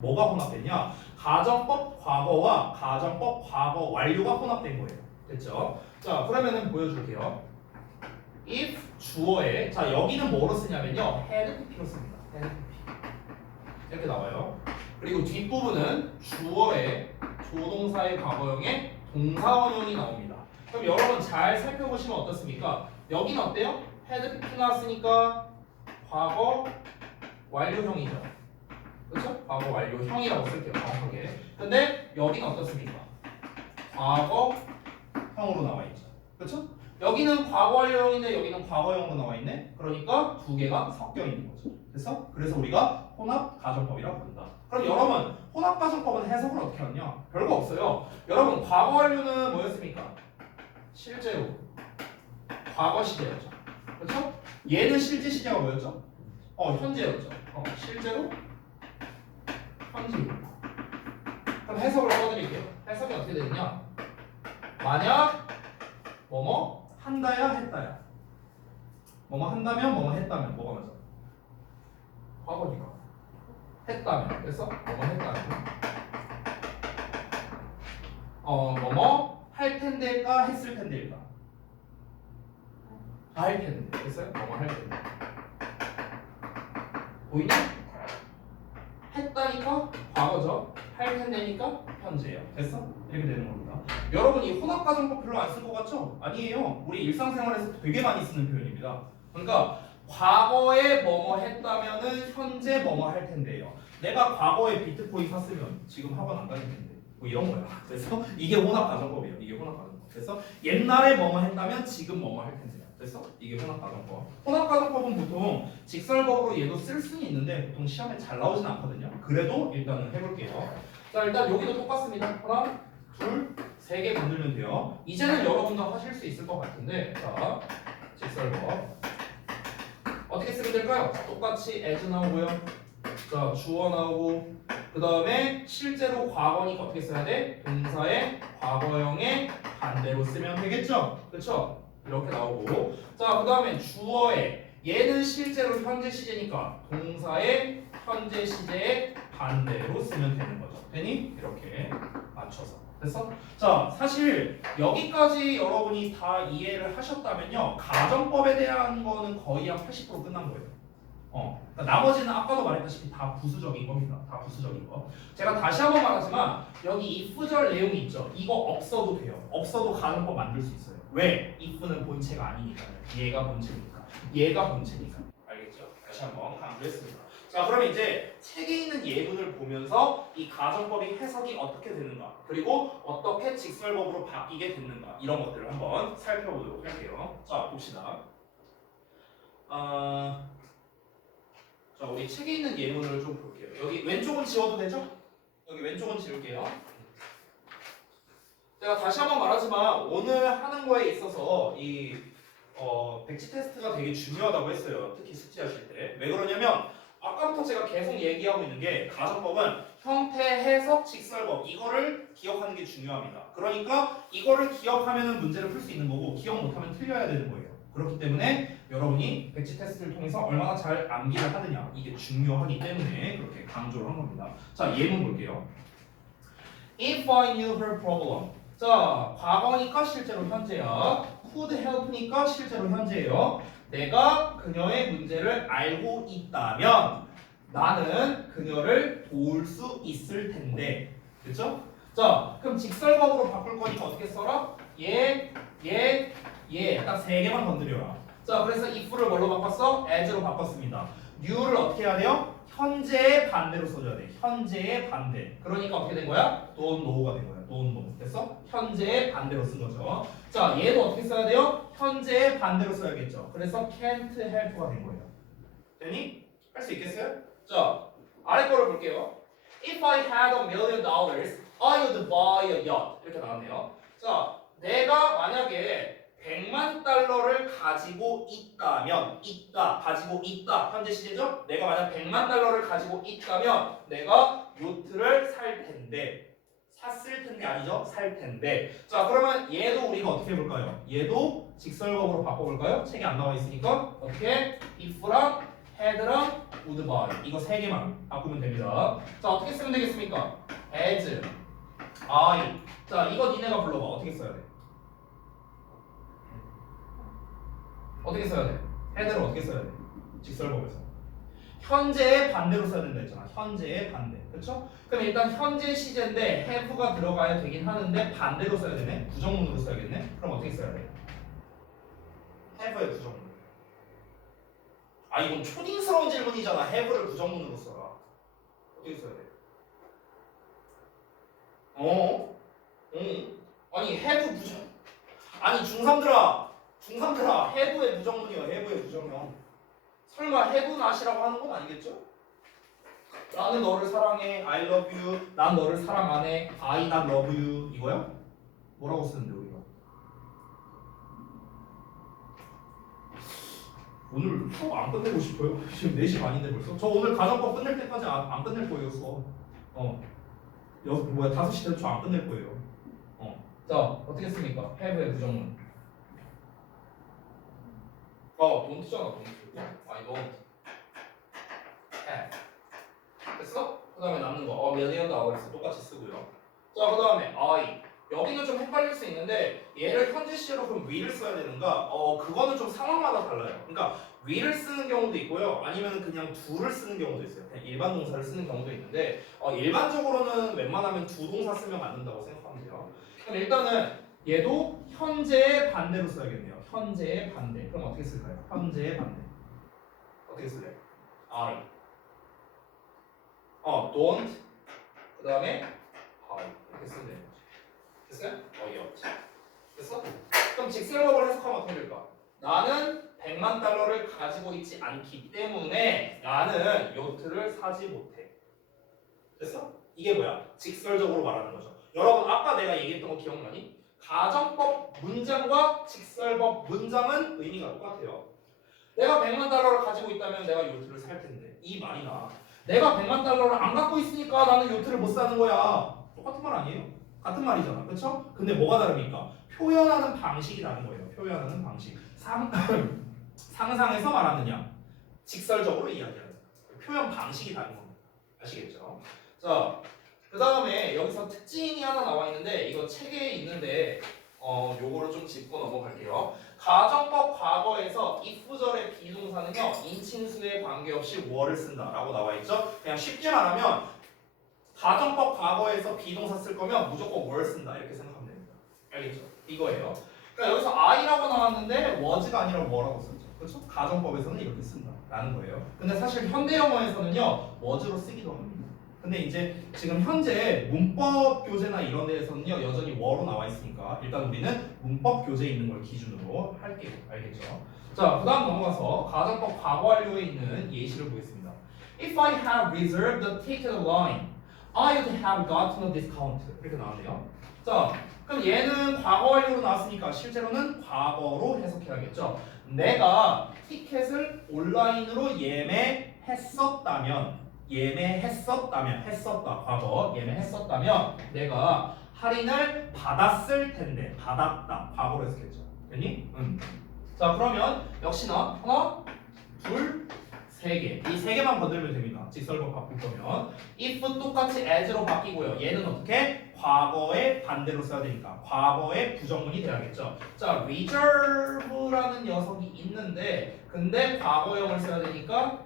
뭐가 혼합됐냐? 가정법 과거와 가정법 과거 완료가 혼합된 거예요. 됐죠? 자, 그러면은 보여줄게요. if 주어에 자 여기는 뭐로 쓰냐면요, had pp로 씁니다. had pp 이렇게 나와요. 그리고 뒷부분은 주어의 조동사의 과거형의 동사원형이 나옵니다. 그럼 여러분 잘 살펴보시면 어떻습니까? 여기는 어때요? had pp 나왔으니까 과거 완료형이죠. 그렇죠? 과거 완료형이라고 쓸게요. 정확하게. 근데 여기는 어떻습니까? 과거형으로 나와 있죠. 그렇죠? 여기는 과거 완료형인데 여기는 과거형으로 나와 있네. 그러니까 두 개가 섞여 있는 거죠. 그래서 우리가 혼합 가정법이라고 부른다. 그럼 여러분 혼합 가정법은 해석을 어떻게 하냐? 별거 없어요. 여러분 과거 완료는 뭐였습니까? 실제로 과거 시제였죠. 그렇죠? 얘는 실제 시제가 뭐였죠? 현재였죠. 실제로 현재입니다. 그럼 해석을 써드릴게요. 해석이 어떻게 되느냐? 만약 뭐뭐 한다야 했다야. 뭐뭐 한다면 뭐뭐 했다면 뭐가 맞아? 과거니까. 했다면. 그래서 뭐뭐 했다면 뭐뭐 할 텐데일까 했을 텐데일까? 할 텐데. 됐어요? 뭐뭐 할 텐데. 보이냐? 했다니까 과거죠. 할 텐데니까 현재예요. 됐어? 이렇게 되는 겁니다. 여러분 이 혼합 가정법 별로 안 쓸 것 같죠? 아니에요. 우리 일상생활에서 되게 많이 쓰는 표현입니다. 그러니까 과거에 뭐뭐 했다면은 현재 뭐뭐 할 텐데요. 내가 과거에 비트코인 샀으면 지금 학원 안 다닐 텐데. 뭐 이런 거야. 그래서 이게 혼합 가정법이에요. 이게 혼합 가정법. 그래서 옛날에 뭐뭐 했다면 지금 뭐뭐 할 텐데요. 그래서 이게 혼합 가정법. 혼합 가정법은 보통 직설법으로 얘도 쓸 수는 있는데 보통 시험에 잘 나오진 않거든요. 그래도 일단은 해볼게요. 자, 일단 여기도 똑같습니다. 하나, 둘, 세 개 만들면 돼요. 이제는 여러분도 하실 수 있을 것 같은데, 자, 직설법 어떻게 쓰면 될까요? 똑같이 as 나오고요. 자, 주어 나오고, 그 다음에 실제로 과거니까 어떻게 써야 돼? 동사의 과거형의 반대로 쓰면 되겠죠? 그렇죠? 이렇게 나오고, 자, 그 다음에 주어에 얘는 실제로 현재 시제니까 동사의 현재 시제의 반대로 쓰면 되는 거죠. 되니? 이렇게 맞춰서. 됐어? 자, 사실 여기까지 여러분이 다 이해를 하셨다면요, 가정법에 대한 거는 거의 한 80% 끝난 거예요. 그러니까 나머지는 아까도 말했다시피 다 부수적인 겁니다. 다 부수적인 거. 제가 다시 한번 말하지만 여기 if절 내용이 있죠. 이거 없어도 돼요. 없어도 가정법 만들 수 있어요. 왜? if는 본체가 아니니까요. 얘가 본체니까. 얘가 본체니까. 알겠죠? 다시 한번 강조했습니다. 자, 그럼 이제 책에 있는 예문을 보면서 이 가정법이 해석이 어떻게 되는가, 그리고 어떻게 직설법으로 바뀌게 됐는가, 이런 것들을 한번 살펴보도록 할게요. 자, 봅시다. 자, 우리 책에 있는 예문을 좀 볼게요. 여기 왼쪽은 지워도 되죠? 여기 왼쪽은 지울게요. 제가 다시 한번 말하지만 오늘 하는 거에 있어서 이 백지 테스트가 되게 중요하다고 했어요. 특히 숙지하실 때. 왜 그러냐면 아까부터 제가 계속 얘기하고 있는 게 가정법은 형태, 해석, 직설법 이거를 기억하는 게 중요합니다. 그러니까 이거를 기억하면 문제를 풀 수 있는 거고 기억 못하면 틀려야 되는 거예요. 그렇기 때문에 여러분이 백지 테스트를 통해서 얼마나 잘 암기를 하느냐 이게 중요하기 때문에 그렇게 강조를 한 겁니다. 자, 예문 볼게요. If I knew her problem. 자, 과거니까 실제로 현재야. Could help니까 실제로 현재예요. 내가 그녀의 문제를 알고 있다면 나는 그녀를 도울 수 있을 텐데. 그렇죠? 자, 그럼 직설법으로 바꿀 거니까 어떻게 써라? 딱 세 개만 건드려라. 자, 그래서 if를 뭘로 바꿨어? as로 바꿨습니다. new를 어떻게 해야 돼요? 현재의 반대로 써줘야 돼. 현재의 반대. 그러니까 어떻게 된 거야? don't know가 된 거야. don't know. 됐어? 현재의 반대로 쓴 거죠. 자, 얘도 어떻게 써야 돼요? 현재의 반대로 써야겠죠. 그래서 can't help가 된 거예요. 되니? 할 수 있겠어요? 자, 아래 거를 볼게요. If I had $1,000,000, I would buy a yacht. 이렇게 나왔네요. 자, 내가 만약에 100만 달러를 가지고 있다면, 가지고 있다. 현재 시제죠? 내가 만약 100만 달러를 가지고 있다면 내가 요트를 살 텐데. 샀을 텐데 아니죠? 살 텐데. 자, 그러면 얘도 우리가 어떻게 해볼까요? 얘도 직설법으로 바꿔볼까요? 책에 안 나와 있으니까. 어떻게? if랑 had랑 would buy. 이거 세 개만 바꾸면 됩니다. 자, 어떻게 쓰면 되겠습니까? as, I. 자, 이거 니네가 불러봐. 어떻게 써야 돼? 어떻게 써야 돼? 헤드를 어떻게 써야 돼? 직설법에서. 현재의 반대로 써야 된다 했잖아. 현재의 반대. 그렇죠? 그럼 일단 현재 시제인데 have가 들어가야 되긴 하는데 반대로 써야 되네. 부정문으로 써야겠네. 그럼 어떻게 써야 돼? have의 부정문. 아, 이건 초딩스러운 질문이잖아. have를 부정문으로 써라. 어떻게 써야 돼? 아니 have 부정. 아니 중3들아 have의 부정문이요. have의 부정형. 설마 have not이라고 하는 건 아니겠죠? 나는 너를 사랑해. I love you. 난 너를 사랑 안 해. I not love you. 이거야? 뭐라고 쓰는데 우리가? 오늘 수업 안 끝내고 싶어요? 지금 4시 반인데 벌써? 저 오늘 가정법 끝낼 때까지 안 끝낼 거예요 수업. 5시 되도 저 안 끝낼 거예요. 자, 어떻게 씁니까? have의 부정문. don't잖아, don't. 아니, don't. have. 됐어? 그 다음에 남는 거 million dollars에서 똑같이 쓰고요. 자, 그 다음에 I. 여기는 좀 헷갈릴 수 있는데 얘를 현재 시제로 그럼 will을 써야 되는가? 그거는 좀 상황마다 달라요. 그러니까 will을 쓰는 경우도 있고요. 아니면 그냥 do를 쓰는 경우도 있어요. 그냥 일반 동사를 쓰는 경우도 있는데 일반적으로는 웬만하면 두 동사 쓰면 맞는다고 생각하면 돼요. 그럼 일단은 얘도 현재의 반대로 써야겠네요. 현재의 반대. 그럼 어떻게 쓸까요? 현재의 반대. 어떻게 쓸래요? I. don't. 그 다음에 I. 이렇게 쓰면 돼요. 됐어요? 어이없지. 됐어? 그럼 직설법을 해석하면 어떻게 될까? 나는 100만 달러를 가지고 있지 않기 때문에 나는 요트를 사지 못해. 됐어? 이게 뭐야? 직설적으로 말하는 거죠. 여러분 아까 내가 얘기했던 거 기억나니? 가정법 문장과 직설법 문장은 의미가 똑같아요. 내가 100만 달러를 가지고 있다면 내가 요트를 살 텐데 이 말이나 내가 100만 달러를 안 갖고 있으니까 나는 요트를 못 사는 거야. 똑같은 말 아니에요? 같은 말이잖아. 그렇죠? 근데 뭐가 다릅니까? 표현하는 방식이 다른 거예요. 표현하는 방식. 상상해서 말하느냐 직설적으로 이야기하느냐 표현 방식이 다른 겁니다. 아시겠죠? 자, 그 다음에 여기서 특징이 하나 나와 있는데 이거 책에 있는데 요거를 좀 짚고 넘어갈게요. 가정법 과거에서 if절의 비동사는요 인칭수에 관계없이 were를 쓴다라고 나와 있죠. 그냥 쉽게 말하면 가정법 과거에서 비동사 쓸 거면 무조건 were 쓴다 이렇게 생각하면 됩니다. 알겠죠? 이거예요. 그러니까 여기서 I라고 나왔는데 was가 아니라 were라고 썼죠. 그렇죠? 가정법에서는 이렇게 쓴다라는 거예요. 근데 사실 현대 영어에서는요 was로 쓰기도 합니다. 근데 이제 지금 현재 문법 교재나 이런 데에서는요 여전히 were로 나와 있으니까 일단 우리는 문법 교재에 있는 걸 기준으로 할게요. 알겠죠? 자, 그다음 넘어가서 가정법 과거 완료에 있는 예시를 보겠습니다. If I had reserved the ticket line, I would have gotten a discount. 이렇게 나왔네요. 자, 그럼 얘는 과거 완료로 나왔으니까 실제로는 과거로 해석해야겠죠. 내가 티켓을 온라인으로 했었다 과거 예매했었다면 내가 할인을 받았을 텐데 받았다 과거로 해석했죠. 됐니? 자, 그러면 역시나 하나, 둘, 세 개. 이 세 개만 건들면 됩니다. 직설법 바꿀 거면 if 똑같이 as로 바뀌고요. 얘는 어떻게? 과거의 반대로 써야 되니까 과거의 부정문이 돼야겠죠. 자, reserve라는 녀석이 있는데 근데 과거형을 써야 되니까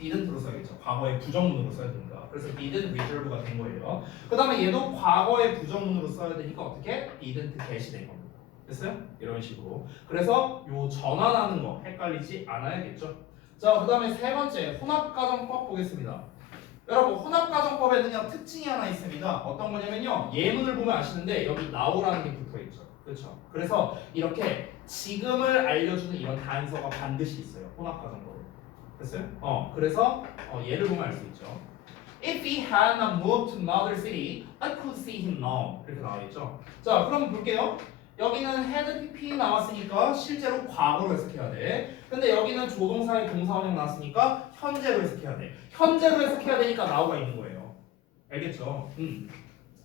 didn't로 써야겠죠. 과거의 부정문으로 써야 됩니다. 그래서 didn't reserve가 된 거예요. 그 다음에 얘도 과거의 부정문으로 써야 되니까 어떻게? didn't get이 된 겁니다. 됐어요? 이런 식으로. 그래서 요 전환하는 거 헷갈리지 않아야겠죠. 자, 그 다음에 세 번째 혼합가정법 보겠습니다. 여러분 혼합가정법에는요 특징이 하나 있습니다. 어떤 거냐면요 예문을 보면 아시는데 여기 now라는 게 붙어있죠. 그렇죠? 그래서 이렇게 지금을 알려주는 이런 단서가 반드시 있어요. 혼합가정법에. 됐어요? 그래서 예를 보면 알 수 있죠. If he had not moved to another city, I could see him now. 이렇게 나와있죠. 자, 그럼 볼게요. 여기는 had pp 나왔으니까 실제로 과거로 해석해야 돼. 근데 여기는 조동사의 동사원형 나왔으니까 현재로 해석해야 돼. 현재로 해석해야 되니까 now가 있는 거예요. 알겠죠?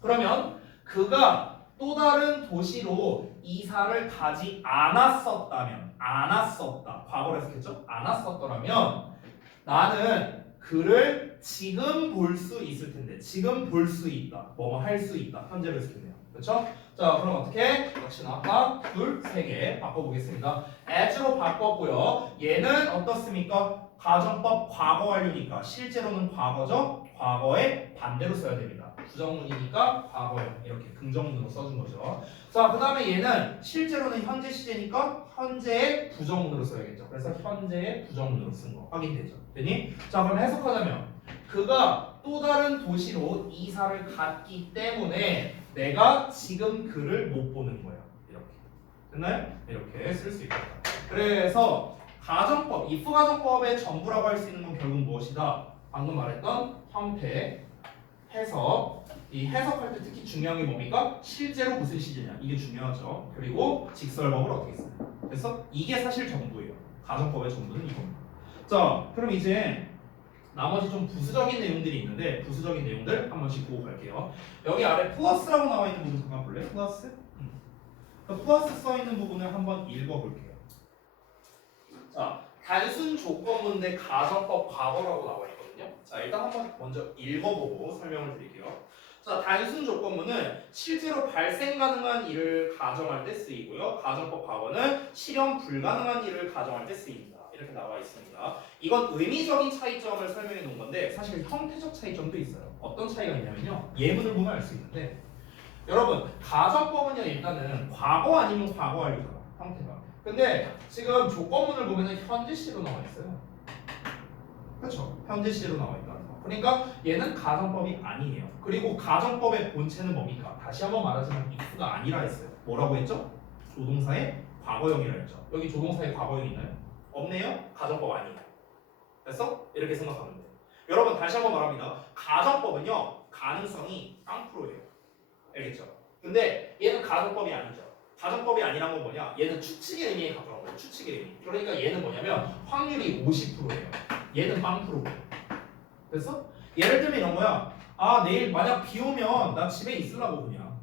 그러면 그가 또 다른 도시로 이사를 가지 않았었다. 과거로 해석했죠? 않았었더라면 나는 그를 지금 볼 수 있을 텐데 지금 볼 수 있다. 뭐뭐 할 수 있다. 현재로 했겠네요. 그렇죠? 자 그럼 어떻게? 역시나 하나, 둘, 세 개 바꿔보겠습니다. as로 바꿨고요. 얘는 어떻습니까? 가정법 과거 완료니까 실제로는 과거죠. 과거의 반대로 써야 됩니다. 부정문이니까 과거형 이렇게 긍정문으로 써준 거죠. 자 그 다음에 얘는 실제로는 현재 시제니까 현재의 부정문으로 써야겠죠. 그래서 현재의 부정문으로 쓴 거 확인되죠. 되니? 자 그럼 해석하자면 그가 또 다른 도시로 이사를 갔기 때문에 내가 지금 그를 못 보는 거야. 이렇게 됐나요? 이렇게 쓸 수 있겠다. 그래서 가정법, if 가정법의 전부라고 할 수 있는 건 결국 무엇이다? 방금 말했던 형태, 해석. 이 해석할 때 특히 중요한 게 뭡니까? 실제로 무슨 시제냐 이게 중요하죠. 그리고 직설법을 어떻게 써요? 그래서 이게 사실 전부예요. 가정법의 전부는 이겁니다. 자 그럼 이제 나머지 좀 부수적인 내용들이 있는데 부수적인 내용들 한 번씩 보고 갈게요. 여기 아래 플러스라고 나와 있는 부분 잠깐 볼래요? 플러스? 플러스 써 있는 부분을 한번 읽어볼게요. 자 단순 조건문 대 가정법 과거라고 나와 있거든요. 자 일단 한번 먼저 읽어보고 설명을 드릴게요. 자 단순 조건문은 실제로 발생 가능한 일을 가정할 때 쓰이고요. 가정법 과거는 실현 불가능한 일을 가정할 때 쓰입니다. 이렇게 나와 있습니다. 이건 의미적인 차이점을 설명해 놓은 건데 사실 형태적 차이점도 있어요. 어떤 차이가 있냐면요. 예문을 보면 알 수 있는데 여러분 가정법은요 일단은 과거 아니면 과거 완료잖아 형태가. 근데 지금 조건문을 보면 현재 시로 나와 있어요. 그렇죠? 현재 시로 나와 있다. 그러니까 얘는 가정법이 아니에요. 그리고 가정법의 본체는 뭡니까? 다시 한번 말하지만 if가 아니라 했어요. 뭐라고 했죠? 조동사의 과거형이라 했죠. 여기 조동사의 과거형 있나요? 없네요? 가정법 아니에요. 됐어? 이렇게 생각하면 돼요. 여러분 다시 한번 말합니다. 가정법은요 가능성이 0%예요. 알겠죠? 근데 얘는 가정법이 아니죠. 가정법이 아니란 건 뭐냐? 얘는 추측의 의미에 가까운 거예요. 추측의 의미. 그러니까 얘는 뭐냐면 확률이 50%예요. 얘는 0%예요. 됐어? 예를 들면 이런 거야. 아 내일 만약 비 오면 나 집에 있으려고 그냥.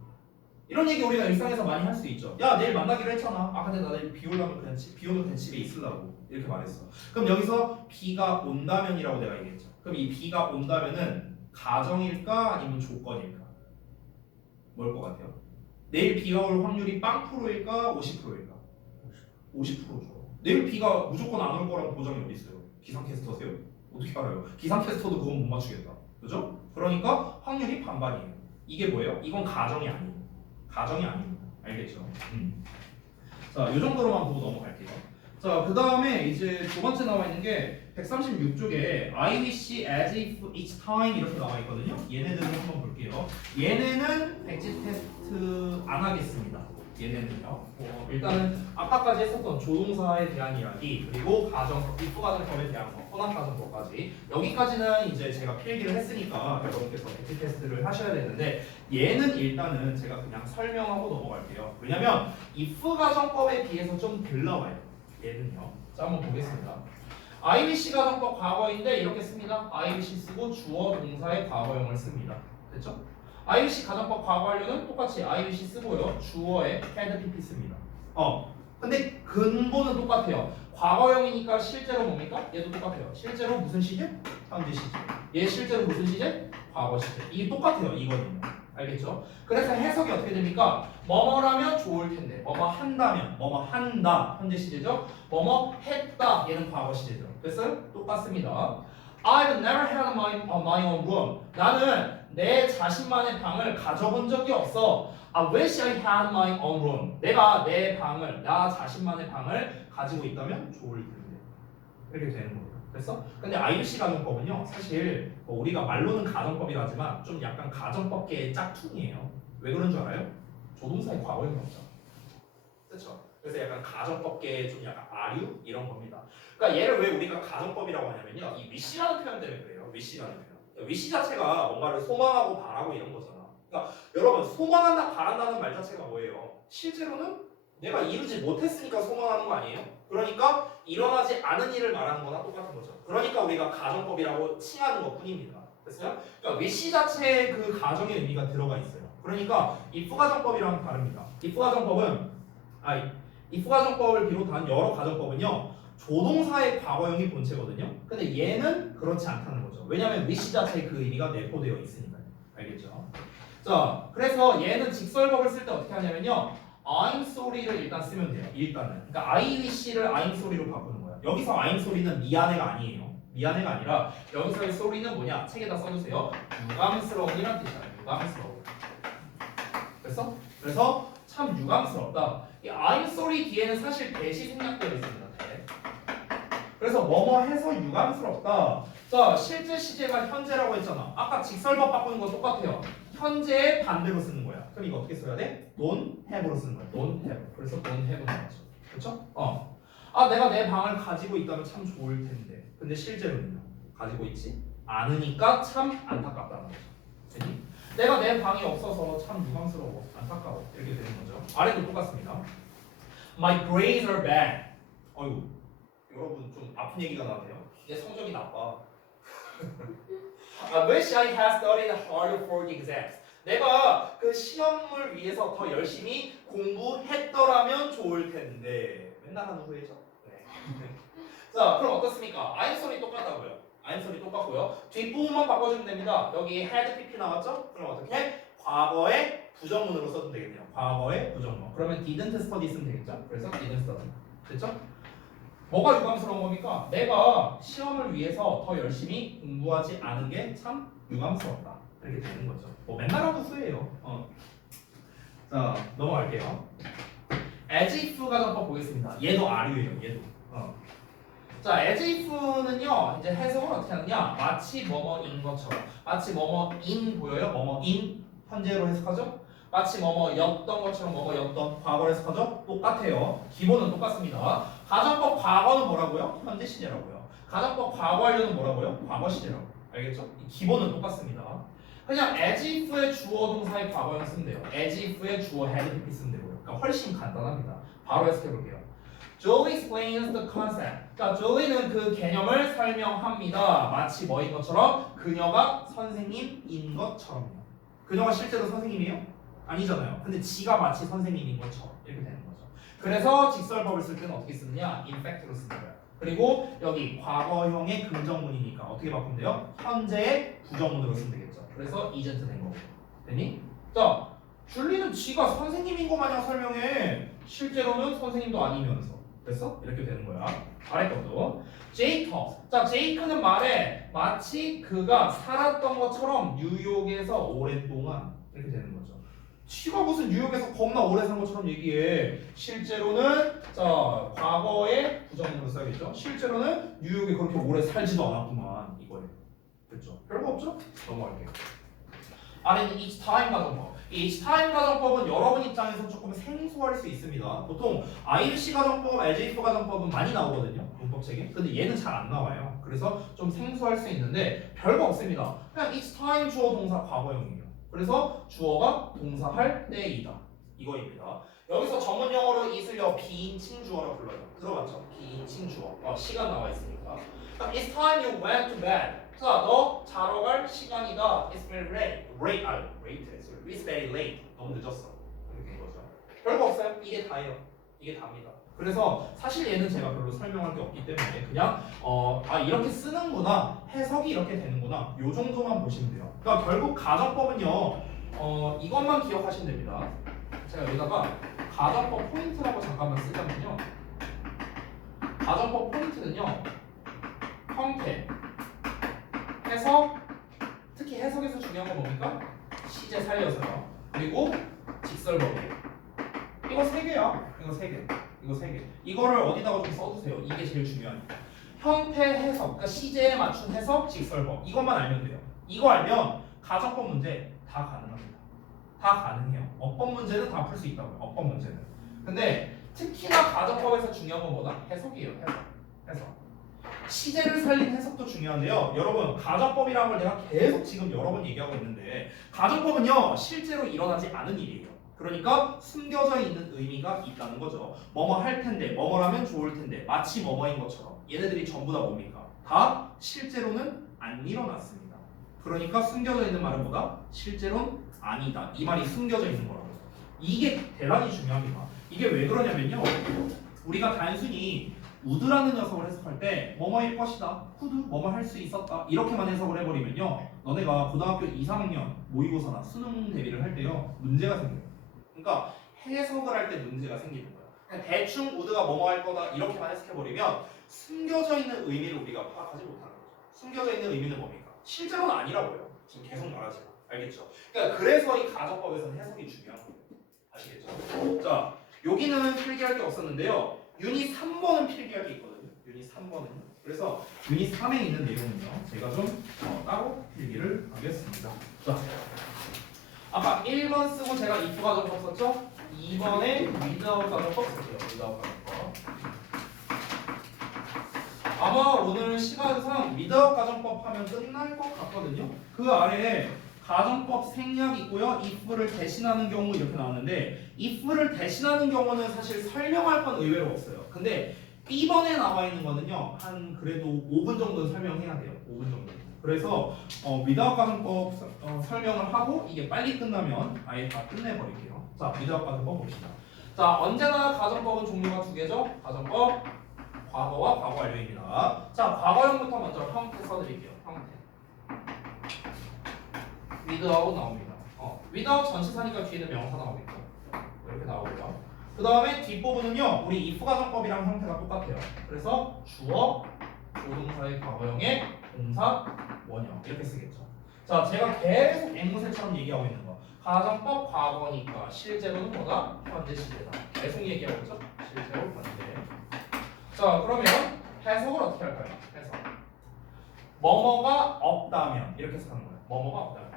이런 얘기 우리가 일상에서 많이 할 수 있죠. 야 내일 만나기로 했잖아. 아 근데 나 내일 비 오면 그냥 집에 있으려고 이렇게 말했어. 그럼 여기서 비가 온다면이라고 내가 얘기했죠. 그럼 이 비가 온다면은 가정일까 아니면 조건일까? 뭘 것 같아요? 내일 비가 올 확률이 0%일까 50%일까? 50%죠. 내일 비가 무조건 안 올 거라고 보장이 어디 있어요? 기상캐스터세요? 어떻게 알아요? 기상캐스터도 그건 못 맞추겠다. 그죠? 그러니까 확률이 반반이에요. 이게 뭐예요? 이건 가정이 아니에요. 가정이 아닙니다. 알겠죠? 자, 이 정도로만 보고 넘어갈게요. 자, 그 다음에 이제 두 번째 나와 있는 게 136쪽에 I wish as if each time 이렇게 나와 있거든요. 얘네들을 한번 볼게요. 얘네는 백지 테스트 안 하겠습니다. 얘네는요. 일단은 아까까지 했었던 조동사에 대한 이야기 그리고 가정법, if 가정법에 대한 거, 혼합 가정법까지 여기까지는 이제 제가 필기를 했으니까 여러분께서 백지 테스트를 하셔야 되는데 얘는 일단은 제가 그냥 설명하고 넘어갈게요. 왜냐면 if 가정법에 비해서 좀 덜 나와요. 얘는요. 자 한번 보겠습니다. IBC 가정법 과거인데 이렇게 씁니다. IBC 쓰고 주어 동사의 과거형을 씁니다. 됐죠? IBC 가정법 과거 완료는 똑같이 IBC 쓰고요. 주어에 had PP 씁니다. 근데 근본은 똑같아요. 과거형이니까 실제로 뭡니까? 얘도 똑같아요. 실제로 무슨 시제? 현재 시제. 얘 실제로 무슨 시제? 과거 시제. 이게 똑같아요. 이거는요. 알겠죠? 그래서 해석이 어떻게 됩니까? 뭐뭐라면 좋을 텐데 뭐뭐 한다면 뭐뭐 한다 현재 시제죠. 뭐뭐 했다 얘는 과거 시제죠. 됐어요? 똑같습니다. I've never had my own room. 나는 내 자신만의 방을 가져본 적이 없어. I wish I had my own room. 내가 내 방을 나 자신만의 방을 가지고 있다면 좋을 텐데 이렇게 되는 거예요. 됐어? 근데 IBC 가정법은요 사실 우리가 말로는 가정법이라지만 좀 약간 가정법계의 짝퉁이에요. 왜 그런 줄 알아요? 조동사의 과거형이 없잖아. 그렇죠? 그래서 약간 가정법계의 좀 약간 아류 이런 겁니다. 그러니까 얘를 왜 우리가 가정법이라고 하냐면요 이 wish라는 표현 때문에 그래요. wish라는 표현. wish 자체가 뭔가를 소망하고 바라고 이런 거잖아. 그러니까 여러분 소망한다 바란다는 말 자체가 뭐예요? 실제로는 내가 이루지 못했으니까 소망하는 거 아니에요? 그러니까 일어나지 않은 일을 말하는 거나 똑같은 거죠. 그러니까 우리가 가정법이라고 칭하는 것 뿐입니다. 됐어요? 그러니까 wish 자체에 그 가정의 의미가 들어가 있어요. 그러니까 if 가정법이랑 다릅니다. if 가정법을 비롯한 여러 가정법은요 조동사의 과거형이 본체거든요. 근데 얘는 그렇지 않다는 거죠. 왜냐면 wish 자체에 그 의미가 내포되어 있으니까요. 알겠죠? 자, 그래서 얘는 직설법을 쓸 때 어떻게 하냐면요. I'm sorry를 일단 쓰면 돼요. 일단은. 그러니까 I wish를 I'm sorry로 바꾸는 거야. 여기서 I'm sorry는 미안해가 아니에요. 미안해가 아니라 여기서의 sorry는 뭐냐? 책에다 써주세요. 유감스러운이란 뜻이잖아요. 유감스러운. 됐어? 그래서 참 유감스럽다. 이 I'm sorry 뒤에는 사실 대시 생략되어 있습니다. 대. 그래서 뭐뭐 해서 유감스럽다. 자, 실제 시제가 현재라고 했잖아. 아까 직설법 바꾸는 거 똑같아요. 현재의 반대로 쓰는 거야. 그럼 이거 어떻게 써야 돼? don't have로 쓰는 거야. don't have. 그래서 don't have 나왔죠. 그렇죠? 아, 내가 내 방을 가지고 있다면 참 좋을 텐데. 근데 실제로는요. 가지고 있지 않으니까 참 안타깝다는 거죠. 되니? 내가 내 방이 없어서 참 유감스러워, 안타까워 이렇게 되는 거죠. 아래도 똑같습니다. My grades are bad. 어이구, 여러분 좀 아픈 얘기가 나네요. 내 성적이 나빠. I wish I had studied harder for the exams. 내가 그 시험을 위해서 더 열심히 공부했더라면 좋을 텐데. 맨날 하는 후회죠. 네. 자, 그럼 어떻습니까? I'm sorry 똑같다고요. I'm sorry 똑같고요. 뒷부분만 바꿔주면 됩니다. 여기 had pp 나왔죠? 그럼 어떻게? 과거의 부정문으로 써도 되겠네요. 과거의 부정문. 그러면 didn't study 쓰면 되겠죠? 그래서 didn't study. 됐죠? 뭐가 유감스러운 겁니까? 내가 시험을 위해서 더 열심히 공부하지 않은 게 참 유감스럽다. 이렇게 되는 거죠. 뭐 맨날 하고 후회해요. 자, 넘어갈게요. as if 가정법 보겠습니다. 얘도 are예요. 얘도. 자, as if는요. 이제 해석을 어떻게 하느냐? 마치 뭐뭐인 것처럼. 마치 뭐뭐인 보여요? 뭐뭐인 현재로 해석하죠? 마치 뭐뭐였던 것처럼 뭐뭐였던 과거로 해석하죠? 똑같아요. 기본은 똑같습니다. 가정법 과거는 뭐라고요? 현재 시제라고요. 가정법 과거 완료는 뭐라고요? 과거 시제라고. 알겠죠? 이 기본은 똑같습니다. 그냥 as if의 주어 동사의 과거형 쓰면 돼요. as if의 주어 had pp 쓰면 되고요. 그러니까 훨씬 간단합니다. 바로 해석해 볼게요. Julie explains the concept. 자, Julie는 그 개념을 설명합니다. 마치 뭐인 것처럼 그녀가 선생님인 것처럼요. 그녀가 실제로 선생님이에요? 아니잖아요. 근데 지가 마치 선생님인 것처럼 이렇게 되는 거죠. 그래서 직설법을 쓸 때는 어떻게 쓰느냐? in fact로 쓰는 거예요. 그리고 여기 과거형의 긍정문이니까 어떻게 바꾸면 돼요? 현재의 부정문으로 쓰면 되겠죠. 그래서 isn't 된 거고. 됐니? 자, 줄리는 지가 선생님인 것 마냥 설명해. 실제로는 선생님도 아니면서. 됐어? 이렇게 되는 거야. 아래 것도. 제이커. 자, 제이크는 말해 마치 그가 살았던 것처럼 뉴욕에서 오랫동안 이렇게 되는 거죠. 지가 무슨 뉴욕에서 겁나 오래 산 것처럼 얘기해. 실제로는 자, 과거에 부정문으로 써야겠죠. 실제로는 뉴욕에 그렇게 오래 살지도 않았구만. 이거예요. 됐죠? 별거 없죠? 넘어갈게요. 아래는 each time 가정법. each time 가정법은 여러분 입장에서 조금 생소할 수 있습니다. 보통 ILC 가정법, as if 가정법은 많이 나오거든요. 문법책에. 근데 얘는 잘 안 나와요. 그래서 좀 생소할 수 있는데 별거 없습니다. 그냥 each time 주어 동사 과거형이에요. 그래서 주어가 동사할 때이다. 이거입니다. 여기서 전문 용어로 it을요 비인칭 주어라 불러요. 들어봤죠? 비인칭 주어. 시간 나와 있으니까. It's time you went to bed. 자, 너 자러 갈 시간이다. It's very late. It's very late. 너무 늦었어. 이렇게 된 거죠. 별거 없어요. 이게 다예요. 이게 답니다. 그래서 사실 얘는 제가 별로 설명할 게 없기 때문에 그냥 이렇게 쓰는구나. 해석이 이렇게 되는구나. 요 정도만 보시면 돼요. 그러니까 결국 가정법은요. 이것만 기억하시면 됩니다. 제가 여기다가 가정법 포인트라고 잠깐만 쓰자면요. 가정법 포인트는요. 형태, 해석, 특히 해석에서 중요한 건 뭡니까? 시제 살려서요. 그리고 직설법이에요. 이거 세 개야. 이거 세 개. 이거 세 개. 이거를 어디다가 좀 써주세요. 이게 제일 중요하니까. 형태, 해석, 그러니까 시제에 맞춘 해석, 직설법. 이것만 알면 돼요. 이거 알면 가정법 문제 다 가능합니다. 다 가능해요. 어법 문제는 다 풀 수 있다고요. 어법 문제는. 근데 특히나 가정법에서 중요한 건 뭐다? 해석이에요. 해석. 시제를 살린 해석도 중요한데요. 여러분 가정법이라는 걸 내가 계속 지금 여러 번 얘기하고 있는데 가정법은요 실제로 일어나지 않은 일이에요. 그러니까 숨겨져 있는 의미가 있다는 거죠. 뭐뭐 할 텐데, 뭐뭐라면 좋을 텐데, 마치 뭐뭐인 것처럼. 얘네들이 전부 다 뭡니까? 다 실제로는 안 일어났습니다. 그러니까 숨겨져 있는 말은 뭐다? 실제로는 아니다. 이 말이 숨겨져 있는 거라고. 이게 대단히 중요합니다. 이게 왜 그러냐면요. 우리가 단순히 would라는 녀석을 해석할 때 뭐뭐일 것이다, could 뭐뭐 할 수 있었다 이렇게만 해석을 해버리면요 너네가 고등학교 2, 3학년 모의고사나 수능 대비를 할 때요 문제가 생겨요. 그러니까 해석을 할 때 문제가 생기는 거야. 그냥 대충 would가 뭐뭐 할 거다 이렇게만 해석해버리면 숨겨져 있는 의미를 우리가 파악하지 못하는 거죠. 숨겨져 있는 의미는 뭡니까? 실제로는 아니라고요. 지금 계속 말하지만 알겠죠? 그러니까 그래서 이 가정법에서는 해석이 중요한 거예요. 아시겠죠? 자, 여기는 필기할 게 없었는데요. 유닛 3번은 필기할 게 있거든요. 유닛 3번은. 그래서 유닛 3에 있는 내용은요. 제가 좀 따로 필기를 하겠습니다. 자, 아까 1번 쓰고 제가 if 가정법 썼죠? 2번에 without 가정법 쓸게요. without 가정법. 아마 오늘 시간상 without 가정법 하면 끝날 것 같거든요. 그 아래에 가정법 생략 있고요. if를 대신하는 경우 이렇게 나오는데 if를 대신하는 경우는 사실 설명할 건 의외로 없어요. 근데 B번에 나와 있는 거는요. 한 그래도 5분 정도는 설명해야 돼요. 5분 정도. 그래서 without 가정법 설명을 하고 이게 빨리 끝나면 아예 다 끝내버릴게요. 자, without 가정법 봅시다. 자, 언제나 가정법은 종류가 두 개죠. 가정법 과거와 과거 완료입니다. 자, 과거형부터 먼저 형태 써드릴게요. 형태. without 나옵니다. without 전치사니까 뒤에는 명사 나오겠죠. 이렇게 나오고요. 그 다음에 뒷부분은요. 우리 if 가정법이랑 형태가 똑같아요. 그래서 주어, 조동사의 과거형의 동사, 원형 이렇게 쓰겠죠. 자, 제가 계속 앵무새처럼 얘기하고 있는 거. 가정법 과거니까 실제로는 뭐다? 현재 시제다. 계속 얘기하고 있죠. 실제로 현재. 자, 그러면 해석을 어떻게 할까요? 해석. 뭐뭐가 없다면 이렇게 해석하는 거예요. 뭐뭐가 없다면.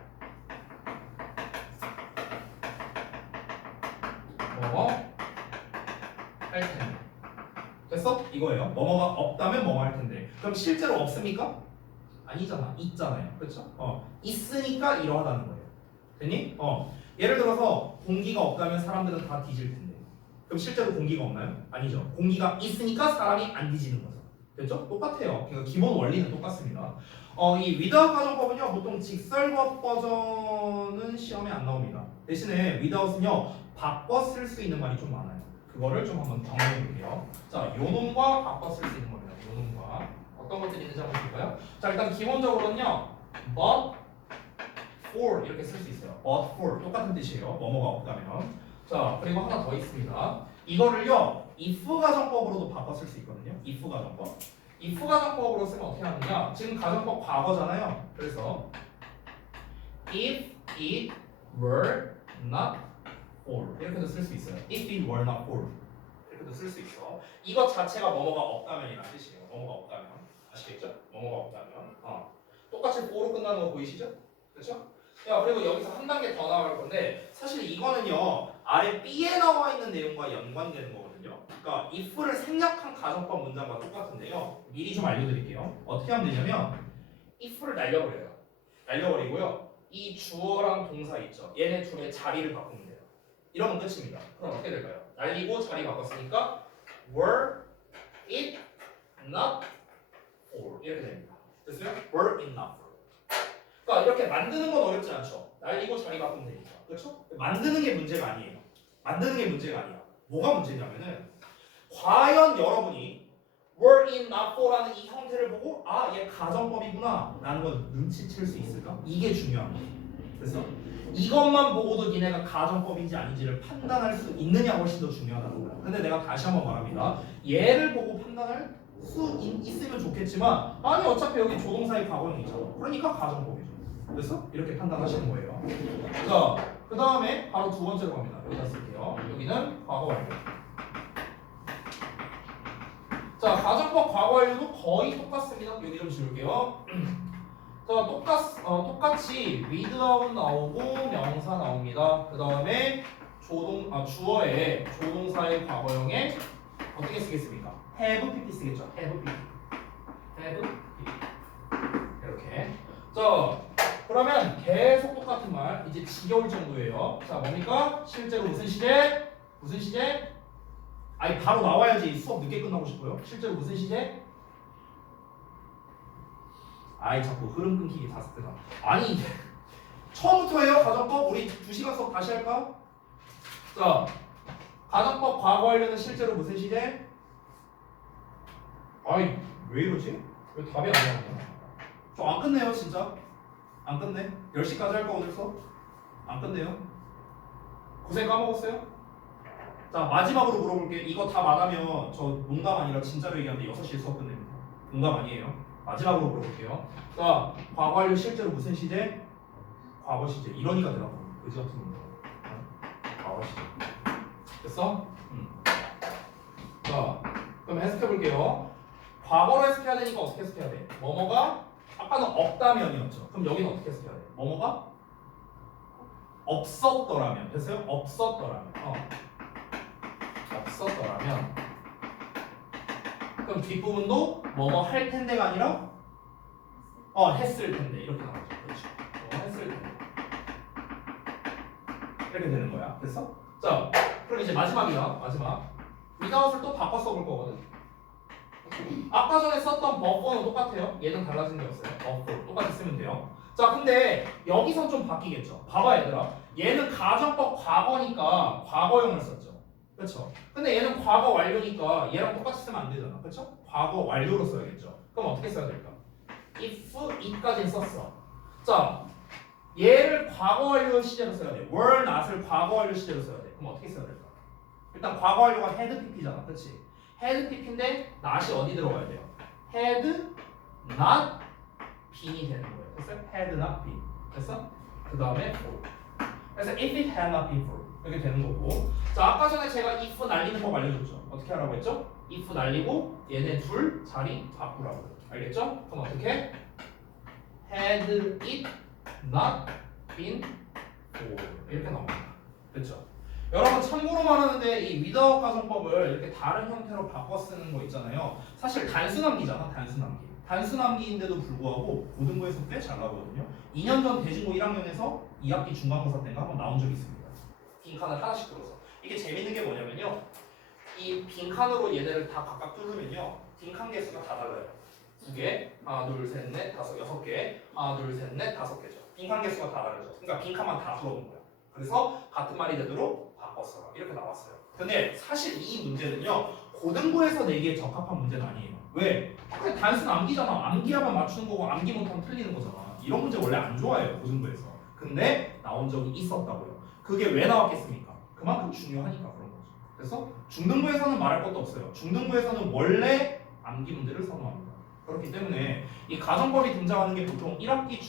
뭐뭐 할 텐데. 됐어? 이거예요. 뭐뭐가 없다면 뭐뭐 할 텐데. 그럼 실제로 없습니까? 아니잖아. 있잖아요. 그렇죠? 있으니까 이러하다는 거예요. 됐니? 예를 들어서 공기가 없다면 사람들은 다 뒤질 텐데. 그럼 실제로 공기가 없나요? 아니죠. 공기가 있으니까 사람이 안 뒤지는 거죠. 됐죠? 똑같아요. 그러니까 기본 원리는 똑같습니다. 이 without 가정법은요 보통 직설법 버전은 시험에 안 나옵니다. 대신에 without은요 바꿔 쓸 수 있는 말이 좀 많아요. 그거를 좀 한번 정리해 볼게요. 자, 요놈과 바꿔 쓸 수 있는 겁니다. 요놈과 어떤 것들이 있는지 한번 볼까요? 자, 일단 기본적으로는요 but for 이렇게 쓸 수 있어요. but for 똑같은 뜻이에요. 뭐뭐가 없다면. 자, 그리고 하나 더 있습니다. 이거를요 if 가정법으로도 바꿔 쓸 수 있거든요. if 가정법. if 가정법으로 쓰면 어떻게 하느냐? 지금 가정법 과거잖아요. 그래서 if it were not for 이렇게도 쓸 수 있어요. if it were not for 이렇게도 쓸 수 있어. 이것 자체가 뭐뭐가 없다면이라는 뜻이에요. 뭐뭐가 없다면 아시겠죠? 뭐뭐가 없다면 똑같이 for로 끝나는 거 보이시죠? 그렇죠? 야, 그리고 여기서 한 단계 더 나올 건데 사실 이거는요 아래 B에 나와 있는 내용과 연관되는 거거든요. 그러니까 if를 생략한 가정법 문장과 똑같은데요. 미리 좀 알려드릴게요. 어떻게 하면 되냐면 if를 날려버려요. 날려버리고요. 이 주어랑 동사 있죠. 얘네 둘의 자리를 바꾸면 돼요. 이러면 끝입니다. 그럼 어떻게 될까요? 날리고 자리 바꿨으니까 were it not for 이렇게 됩니다. 됐어요? were it not for. 그러니까 이렇게 만드는 건 어렵지 않죠. 날리고 자리 바꾸면 되니까. 그렇죠? 만드는 게 문제가 아니에요. 만드는 게 문제가 아니야. 뭐가 문제냐면은 과연 여러분이 were in not for라는 이 형태를 보고 얘 가정법이구나 라는 걸 눈치챌 수 있을까? 이게 중요한 거예요. 그래서 이것만 보고도 니네가 가정법인지 아닌지를 판단할 수 있느냐가 훨씬 더 중요하다는 거야. 근데 내가 다시 한번 말합니다. 얘를 보고 판단할 수 있으면 좋겠지만 아니 어차피 여기 조동사의 과거형이 있잖아. 그러니까 가정법이죠. 그래서 이렇게 판단하시는 거예요. 자, 그 다음에 바로 두 번째로 갑니다. 여기다 쓸게요. 여기는 과거 완료. 자, 가정법 과거 완료도 거의 똑같습니다. 여기 좀 지울게요. 자, 똑같이 without 나오고 명사 나옵니다. 그 다음에 주어에 조동사의 과거형에 어떻게 쓰겠습니까? have pp 쓰겠죠. have pp. have pp. 이렇게. 자, 그러면 계속 똑같은 말. 이제 지겨울 정도예요. 자, 뭡니까? 실제로 무슨 시제? 무슨 시제? 아니 바로 나와야지. 수업 늦게 끝나고 싶어요. 실제로 무슨 시제? 아이 자꾸 흐름 끊기기 다섯 대다. 아니 처음부터예요. 가정법 우리 2시간 수업 다시 할까? 자, 가정법 과거 완료는 실제로 무슨 시제? 아이 왜 이러지? 왜 답이 안 나오냐? 저 안 끝내요 진짜. 안 끝내. 10시까지 할 거 오늘 수업? 안 끝내요. 고생 까먹었어요? 자 마지막으로 물어볼게. 이거 답 안 하면 저 농담 아니라 진짜로 얘기하는데 6시에 수업 끝냅니다. 농담 아니에요. 마지막으로 물어볼게요. 자 과거 완료 실제로 무슨 시제? 과거 시제. 이러니까 대답. 의지 같은 놈. 과거 시제. 됐어? 자 그럼 해석해 볼게요. 과거로 해석해야 되니까 어떻게 해석해야 돼? 뭐뭐가 아까는 없다면이었죠. 그럼 여기는 어떻게 해석해야 돼? 뭐뭐가 없었더라면. 됐어요? 없었더라면. 없었더라면. 그럼 뒷부분도 뭐뭐 할 텐데가 아니라 했을 텐데 이렇게 나오죠. 그렇죠. 했을 텐데 이렇게 되는 거야. 됐어? 자 그럼 이제 마지막이야. 마지막. without을 또 바꿔 써볼 거거든. 아까 전에 썼던 버퍼는 똑같아요. 얘는 달라진 게 없어요. 버퍼 똑같이 쓰면 돼요. 자 근데 여기선 좀 바뀌겠죠. 봐봐 얘들아. 얘는 가정법 과거니까 과거형을 썼죠. 그렇죠? 근데 얘는 과거 완료니까 얘랑 똑같이 쓰면 안 되잖아. 그렇죠? 과거 완료로 써야겠죠. 그럼 어떻게 써야 될까? if, it까지는 썼어. 자 얘를 과거 완료 시제로 써야 돼. were not을 과거 완료 시제로 써야 돼. 그럼 어떻게 써야 될까? 일단 과거 완료가 had pp잖아. 그렇지? had pp인데 not이 어디 들어가야 돼요? had not been이 되는 거예요. 됐어요? had not been. 됐어? 그 다음에 for. 그래서 if it had not been for 이렇게 되는 거고. 자 아까 전에 제가 if 날리는 법 알려줬죠. 어떻게 하라고 했죠? if 날리고 얘네 둘 자리 바꾸라고. 알겠죠? 그럼 어떻게? had it not been for 이렇게 나옵니다. 됐죠? 여러분 참고로 말하는데 이 without 가정법을 이렇게 다른 형태로 바꿔 쓰는 거 있잖아요. 사실 단순함기잖아. 단순함기. 단순함기인데도 불구하고 고등부에서 꽤 잘 나오거든요. 2년 전 대진고 1학년에서 2학기 중간고사 때인가 한번 나온 적이 있습니다. 빈칸을 하나씩 뚫어서. 이게 재밌는 게 뭐냐면요. 이 빈칸으로 얘네를 다 각각 뚫으면요. 빈칸 개수가 다 달라요. 2개, 하나, 둘, 셋, 넷, 다섯, 6개, 하나, 둘, 셋, 넷, 5개죠. 빈칸 개수가 다 다르죠. 그러니까 빈칸만 다 풀어본 거야. 그래서 같은 말이 되도록 바꿨어라. 이렇게 나왔어요. 근데 사실 이 문제는요. 고등부에서 내기에 적합한 문제는 아니에요. 왜? 그냥 단순 암기잖아. 암기하면 맞추는 거고 암기 못하면 틀리는 거잖아. 이런 문제 원래 안 좋아해요. 고등부에서. 근데 나온 적이 있었다고요. 그게 왜 나왔겠습니까? 그만큼 중요하니까 그런 거죠. 그래서 중등부에서는 말할 것도 없어요. 중등부에서는 원래 암기 문제를 선호합니다. 그렇기 때문에 이 가정법이 등장하는 게 보통 1학기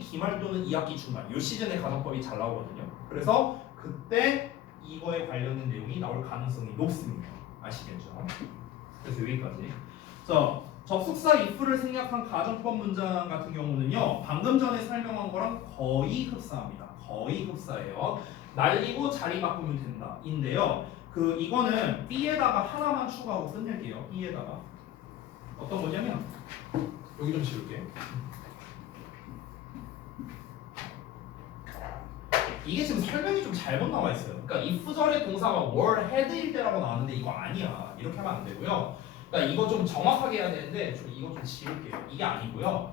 기말 또는 2학기 중반 이 시즌에 가정법이 잘 나오거든요. 그래서 그때 이거에 관련된 내용이 나올 가능성이 높습니다. 아시겠죠? 그래서 여기까지. 자, 접속사 if를 생략한 가정법 문장 같은 경우는요. 방금 전에 설명한 거랑 거의 흡사합니다. 거의 흡사해요. 날리고 자리 바꾸면 된다. 인데요. 이거는 B에다가 하나만 추가하고 끝낼게요. B에다가 어떤 거냐면 여기 좀 지울게. 이게 지금 설명이 좀 잘못 나와 있어요. 그러니까 if절의 동사가 were had일 때라고 나왔는데 이거 아니야. 이렇게 하면 안 되고요. 그러니까 이거 좀 정확하게 해야 되는데 이거 좀 지울게요. 이게 아니고요.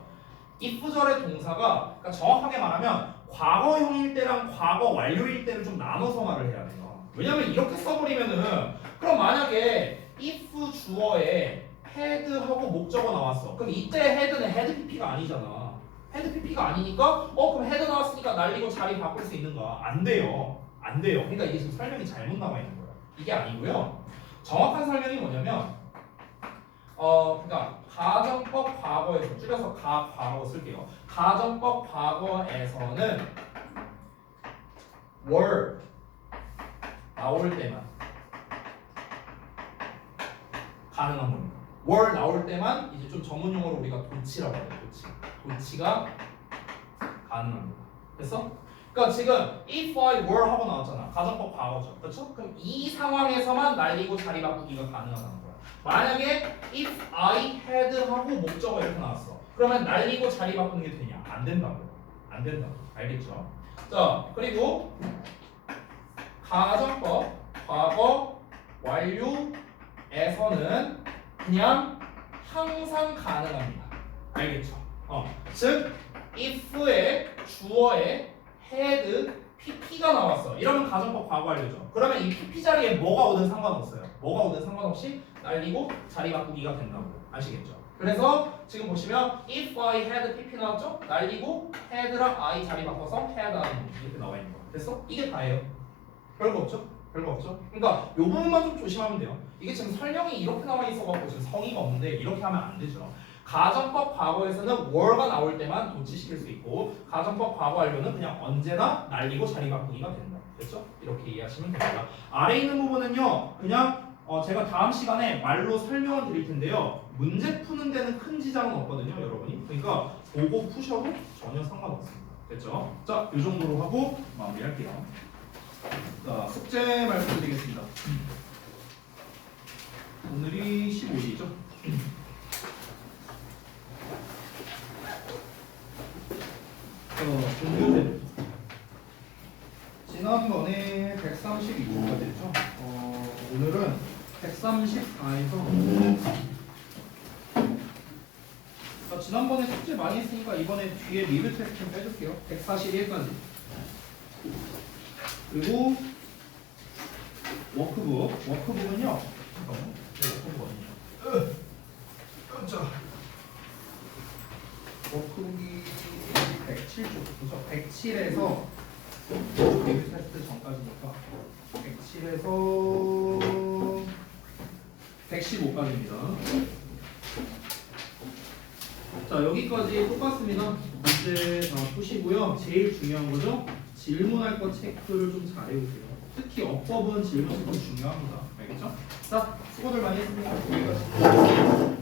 if절의 동사가 그러니까 정확하게 말하면 과거형일 때랑 과거 완료일 때를 좀 나눠서 말을 해야 돼요. 왜냐면 이렇게 써버리면은 그럼 만약에 if 주어에 had하고 목적어 나왔어. 그럼 이때 had는 had pp가 아니잖아. had pp가 아니니까 그럼 had 나왔으니까 날리고 자리 바꿀 수 있는가? 안 돼요. 안 돼요. 그러니까 이게 지금 설명이 잘못 나와 있는 거야. 이게 아니고요. 정확한 설명이 뭐냐면 그러니까 가정법 과거에서 줄여서 과거 쓸게요. 가정법 과거에서는 were 나올 때만 가능한 겁니다. were 나올 때만 이제 좀 전문 용어로 우리가 도치라고 해요. 도치가 가능합니다. 됐어? 그러니까 지금 if I were 하고 나왔잖아. 가정법 과거죠. 그렇죠? 그럼 이 상황에서만 날리고 자리 바꾸기가 가능하다는 거야. 만약에 if I had 하고 목적어 이렇게 나왔어. 그러면 날리고 자리 바꾸는 게 되냐? 안 된다고요. 안 된다고. 알겠죠? 자, 그리고 가정법 과거 완료에서는 그냥 항상 가능합니다. 알겠죠? 즉 if의 주어에 had pp가 나왔어. 이러면 가정법 과거 완료죠. 그러면 이 pp 자리에 뭐가 오든 상관없어요. 뭐가 오든 상관없이 날리고 자리 바꾸기가 된다고 아시겠죠? 그래서 지금 보시면 if I had pp 나왔죠? 날리고 had랑 I 자리 바꿔서 had I 이렇게 나와 있는 거 됐어? 이게 다예요. 별거 없죠? 별거 없죠? 그러니까 요 부분만 좀 조심하면 돼요. 이게 지금 설명이 이렇게 나와 있어갖고 지금 성의가 없는데 이렇게 하면 안 되죠. 가정법 과거에서는 were가 나올 때만 도치시킬 수 있고 가정법 과거 완료는 그냥 언제나 날리고 자리 바꾸기가 된다. 됐죠? 이렇게 이해하시면 됩니다. 아래 있는 부분은요 그냥 제가 다음 시간에 말로 설명을 드릴 텐데요. 문제 푸는 데는 큰 지장은 없거든요, 여러분이. 그러니까 보고 푸셔도 전혀 상관없습니다. 됐죠? 자, 이 정도로 하고 마무리할게요. 자, 숙제 말씀드리겠습니다. 오늘이 15일이죠? 공교재. 지난번에 132초까지 했죠? 오늘은 134에서 지난번에 숙제 많이 했으니까 이번에 뒤에 리뷰 테스트 좀 빼줄게요. 141까지. 그리고 워크북은요. 잠깐만. 워크북 어디냐? 자, 워크북이 107쪽. 그죠? 107에서 리뷰 테스트 전까지니까 107에서 115까지입니다. 자, 여기까지 똑같습니다. 문제 다 푸시고요. 제일 중요한 거죠. 질문할 거 체크를 좀 잘해오세요. 특히 어법은 질문 체크 중요합니다. 알겠죠? 자, 수고들 많이 했습니다. 여기까지.